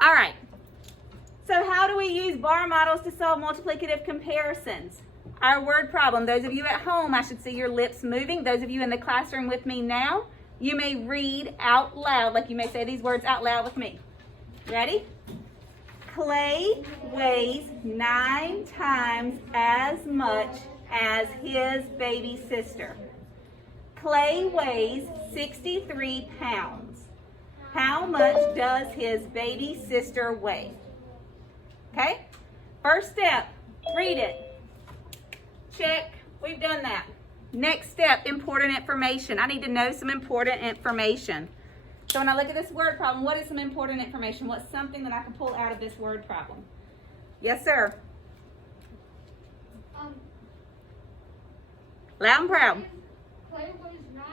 All right. So how do we use bar models to solve multiplicative comparisons? Our word problem. Those of you at home, I should see your lips moving. Those of you in the classroom with me now, you may read out loud, like you may say these words out loud with me. Ready? Clay weighs 9 times as much as his baby sister. Clay weighs 63 pounds. How much does his baby sister weigh? Okay? First step, read it. Check, we've done that. Next step, important information. I need to know some important information. So when I look at this word problem, what is some important information? What's something that I can pull out of this word problem? Yes, sir. Loud and proud. Clay weighs 9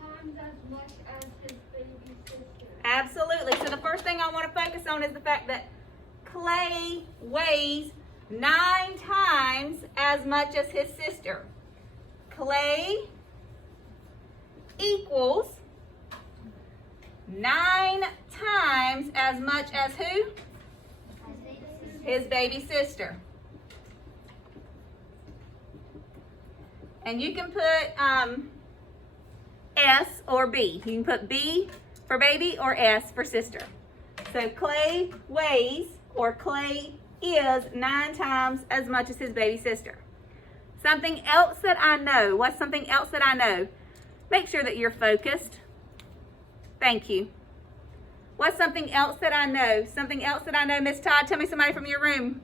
times as much as his baby sister. Absolutely. So the first thing I want to focus on is the fact that Clay weighs 9 times as much as his sister. Clay equals 9 times as much as who? His baby sister. And you can put S or B. You can put B for baby or S for sister. So Clay weighs, or Clay is 9 times as much as his baby sister. Something else that I know. What's something else that I know? Make sure that you're focused. Thank you. What's something else that I know? Something else that I know, Miss Todd, tell me somebody from your room.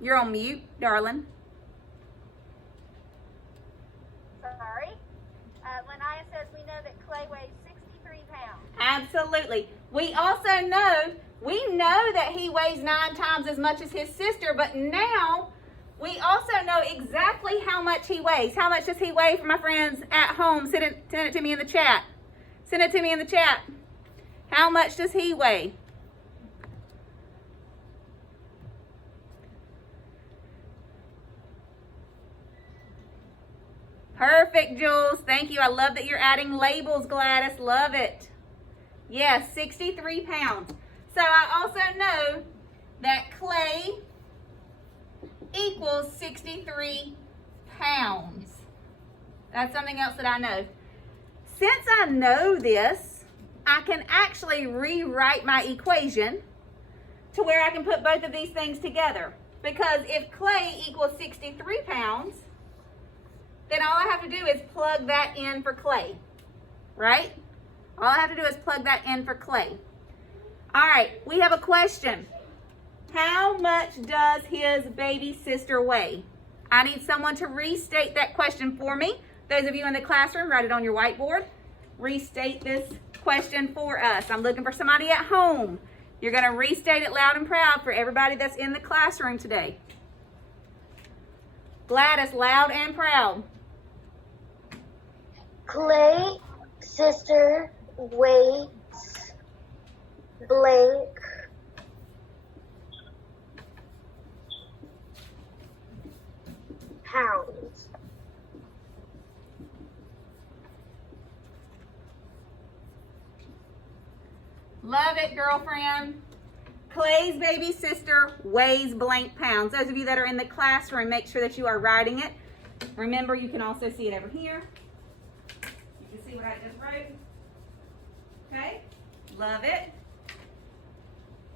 You're on mute, darling. Sorry. Lanaya says we know that Clay weighs 63 pounds. Absolutely. We also know, that he weighs 9 times as much as his sister, but now we also know exactly how much he weighs. How much does he weigh for my friends at home? Send it to me in the chat. Send it to me in the chat. How much does he weigh? Perfect, Jules. Thank you. I love that you're adding labels, Gladys. Love it. Yes, 63 pounds. So I also know that Clay equals 63 pounds. That's something else that I know. Since I know this, I can actually rewrite my equation to where I can put both of these things together. Because if Clay equals 63 pounds, then all I have to do is plug that in for Clay, right? All I have to do is plug that in for Clay. All right, we have a question. How much does his baby sister weigh? I need someone to restate that question for me. Those of you in the classroom, write it on your whiteboard. Restate this question for us. I'm looking for somebody at home. You're going to restate it loud and proud for everybody that's in the classroom today. Gladys, loud and proud. Clay sister weighs blank pounds. Love it, girlfriend. Clay's baby sister weighs blank pounds. Those of you that are in the classroom, make sure that you are writing it. Remember, you can also see it over here. You can see what I just wrote. Okay? Love it.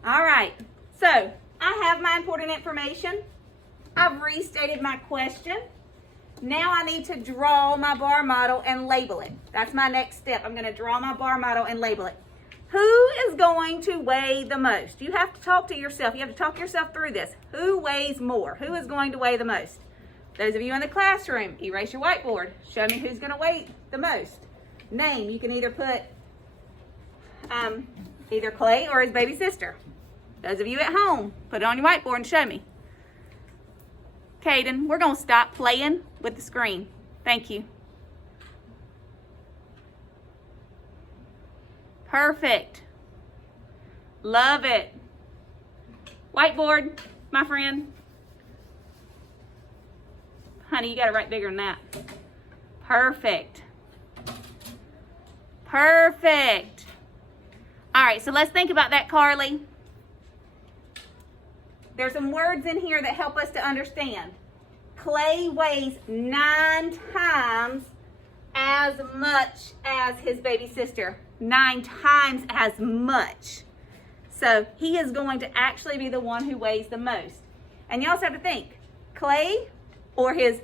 All right. So, I have my important information. I've restated my question. Now I need to draw my bar model and label it. That's my next step. I'm going to draw my bar model and label it. Who is going to weigh the most? You have to talk to yourself. You have to talk yourself through this. Who weighs more? Who is going to weigh the most? Those of you in the classroom, erase your whiteboard. Show me who's going to weigh the most. Name. You can either put either Clay or his baby sister. Those of you at home, put it on your whiteboard and show me. Caden, we're going to stop playing with the screen. Thank you. Perfect. Love it. Whiteboard, my friend. Honey, you got to write bigger than that. Perfect. Perfect. All right, so let's think about that, Carly. There's some words in here that help us to understand. Clay weighs 9 times as much as his baby sister. 9 times as much. So he is going to actually be the one who weighs the most. And you also have to think, Clay or his,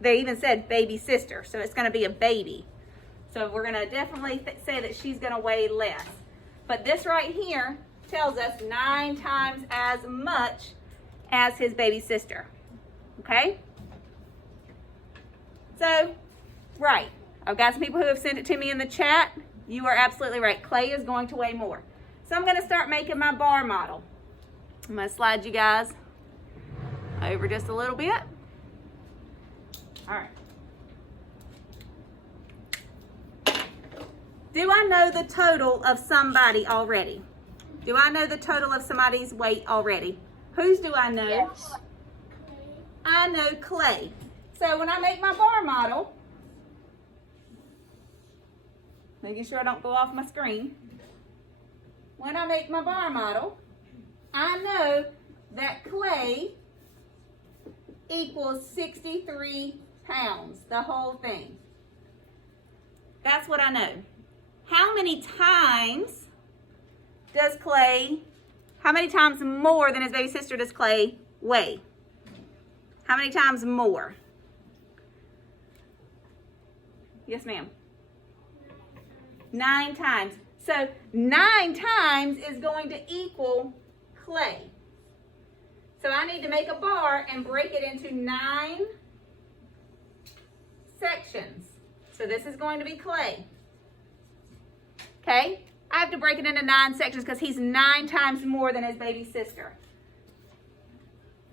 they even said baby sister, so it's going to be a baby. So we're going to definitely say that she's going to weigh less. But this right here tells us 9 times as much as his baby sister. Okay? So, right. I've got some people who have sent it to me in the chat. You are absolutely right. Clay is going to weigh more. So I'm going to start making my bar model. I'm going to slide you guys over just a little bit. All right. Do I know the total of somebody already? Do I know the total of somebody's weight already? Whose do I know? Yes. I know Clay. So when I make my bar model, making sure I don't go off my screen. When I make my bar model, I know that Clay equals 63 pounds, the whole thing. That's what I know. How many times does Clay, how many times more than his baby sister does Clay weigh? How many times more? Yes, ma'am. 9 times. So 9 times is going to equal Clay. So I need to make a bar and break it into 9 sections. So this is going to be Clay. Okay? I have to break it into 9 sections because he's 9 times more than his baby sister.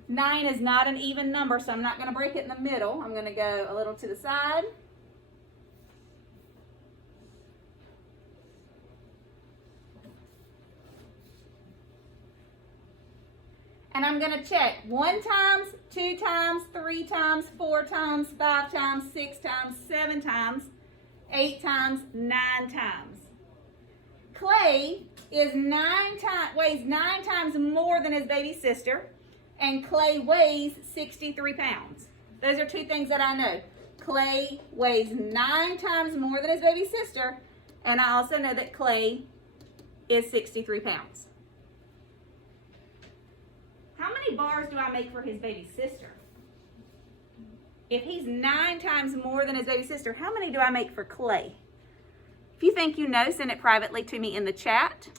9 is not an even number, so I'm not going to break it in the middle. I'm going to go a little to the side. And I'm going to check 1 times, 2 times, 3 times, 4 times, 5 times, 6 times, 7 times, 8 times, 9 times. Clay is weighs 9 times more than his baby sister, and Clay weighs 63 pounds. Those are 2 things that I know. Clay weighs 9 times more than his baby sister, and I also know that Clay is 63 pounds. How many bars do I make for his baby sister? If he's 9 times more than his baby sister, how many do I make for Clay? If you think you know, send it privately to me in the chat.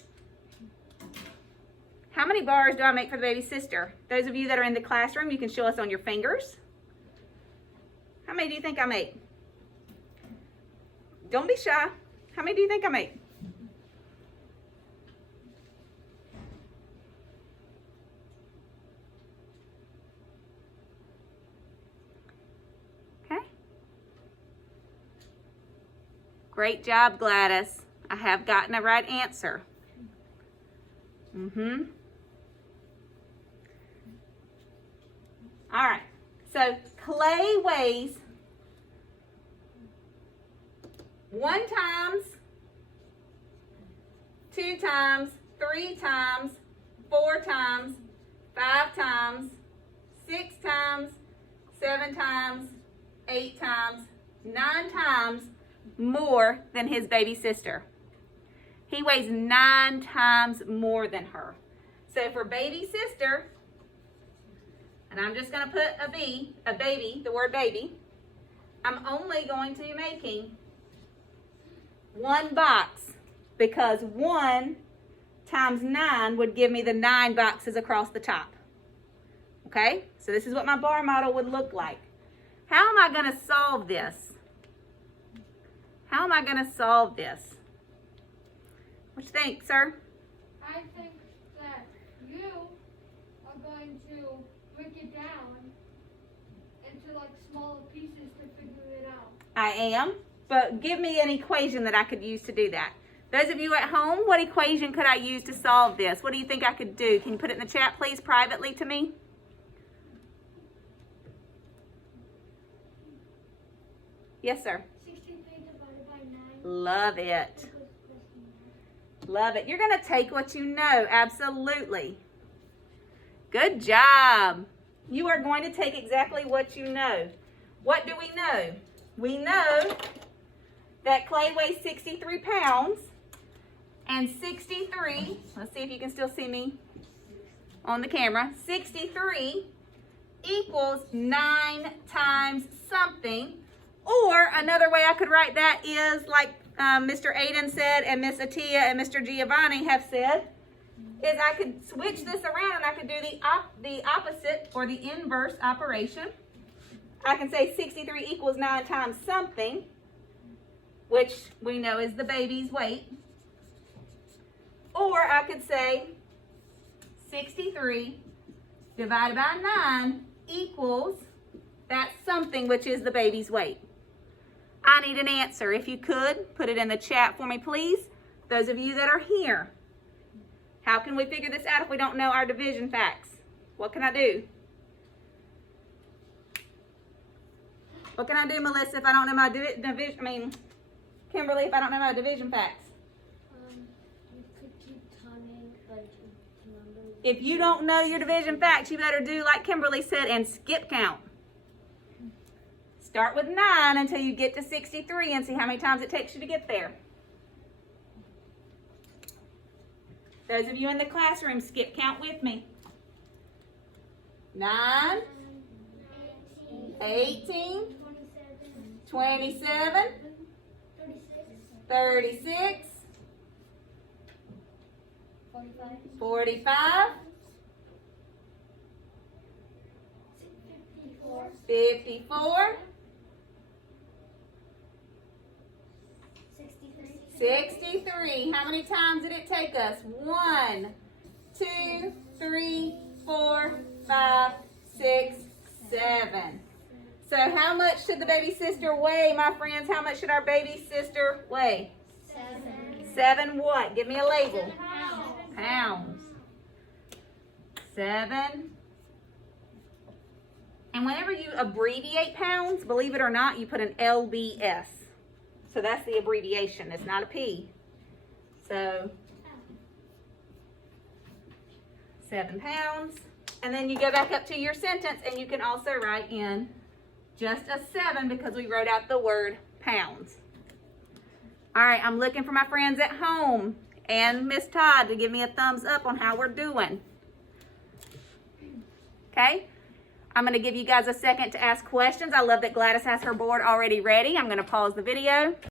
How many bars do I make for the baby sister? Those of you that are in the classroom, you can show us on your fingers. How many do you think I make? Don't be shy. How many do you think I make? Okay. Great job, Gladys. I have gotten the right answer. All right, so Clay weighs 1 times, 2 times, 3 times, 4 times, 5 times, 6 times, 7 times, 8 times, 9 times more than his baby sister. He weighs 9 times more than her. So for baby sister, and I'm just going to put a baby, the word baby, I'm only going to be making 1 box because 1 times 9 would give me the 9 boxes across the top. Okay? So this is what my bar model would look like. How am I going to solve this? How am I going to solve this? What you think, sir? I think that you are going to break it down into like smaller pieces to figure it out. I am, but give me an equation that I could use to do that. Those of you at home, what equation could I use to solve this? What do you think I could do? Can you put it in the chat, please, privately to me? Yes, sir. 63 divided by 9. Love it. Love it. You're going to take what you know. Absolutely. Good job. You are going to take exactly what you know. What do we know? We know that Clay weighs 63 pounds and 63, let's see if you can still see me on the camera, 63 equals 9 times something. Or another way I could write that is like Mr. Aiden said and Miss Atia and Mr. Giovanni have said, is I could switch this around and I could do the opposite or the inverse operation. I can say 63 equals 9 times something, which we know is the baby's weight. Or I could say 63 divided by 9 equals that something, which is the baby's weight. I need an answer. If you could, put it in the chat for me, please. Those of you that are here, how can we figure this out if we don't know our division facts? What can I do? What can I do, Melissa, if I don't know my division, Kimberly, if I don't know my division facts? You could keep timing, like, numbers. If you don't know your division facts, you better do like Kimberly said and skip count. Start with 9 until you get to 63 and see how many times it takes you to get there. Those of you in the classroom, skip count with me. 9, 18, 27, 36, 45, 54, 63. How many times did it take us? 1, 2, 3, 4, 5, 6, 7. So how much should the baby sister weigh, my friends? How much should our baby sister weigh? 7. 7 what? Give me a label. Pounds. Pounds. 7. And whenever you abbreviate pounds, believe it or not, you put an LBS. So that's the abbreviation. It's not a P. So 7 pounds. And then you go back up to your sentence and you can also write in just a 7 because we wrote out the word pounds. All right, I'm looking for my friends at home and Miss Todd to give me a thumbs up on how we're doing. Okay? I'm going to give you guys a second to ask questions. I love that Gladys has her board already ready. I'm going to pause the video.